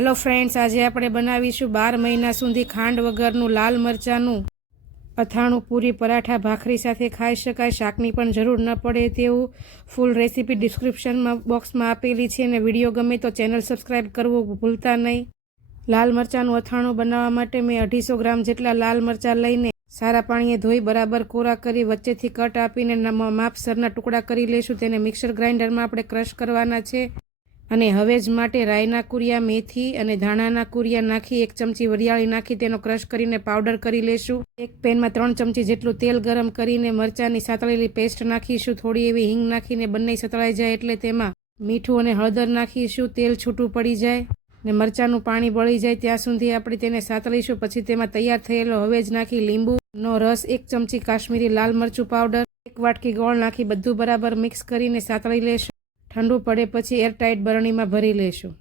Hello friends, આજે આપણે બનાવીશું 12 મહિના સુધી ખાંડ વગરનું લાલ મરચાંનું અથાણું. પૂરી, પરાઠા, ભાખરી સાથે ખાઈ શકાય. શાકની પણ જરૂર ન પડે તેવું. ફૂલ રેસીપી ડિસ્ક્રિપ્શનમાં બોક્સમાં આપેલી છે અને વિડીયો ગમે તો ચેનલ સબસ્ક્રાઈબ કરવું ભૂલતા નહીં. લાલ મરચાંનું અથાણું બનાવવા માટે મેં 250 ગ્રામ જેટલા લાલ મરચાં લઈને સારા પાણીએ ધોઈ બરાબર કોરા કરી વચ્ચેથી કટ આપીને માપસરના ટુકડા કરી લઈશું. તેને મિક્સર ગ્રાઇન્ડરમાં આપણે ક્રશ કરવાના છે. અને હવેજ માટે રાઈના કુરિયા, મેથી અને ધાણાના કુરિયા નાખી 1 ચમચી વરિયાળી નાખી તેનો ક્રશ કરીને પાવડર કરી લેશું. એક પેનમાં 3 ચમચી જેટલું તેલ ગરમ કરીને મરચાંની સાતળેલી પેસ્ટ નાખીશું. થોડી એવી હિંગ નાખીને બંને સતળાઈ જાય એટલે તેમાં મીઠું અને હળદર નાખીશું. તેલ છૂટું પડી જાય ને મરચાંનું પાણી બળી જાય ત્યાં સુધી આપણે તેને સાતળીશું. પછી તેમાં તૈયાર થયેલો હવેજ નાખી લીંબુનો રસ, 1 ચમચી કાશ્મીરી લાલ મરચું પાવડર, 1 વાટકી ગોળ નાખી બધું બરાબર મિક્સ કરીને સાતળી લેશું. ઠંડુ પડે પછી એરટાઇટ બરણીમાં ભરી લેશું.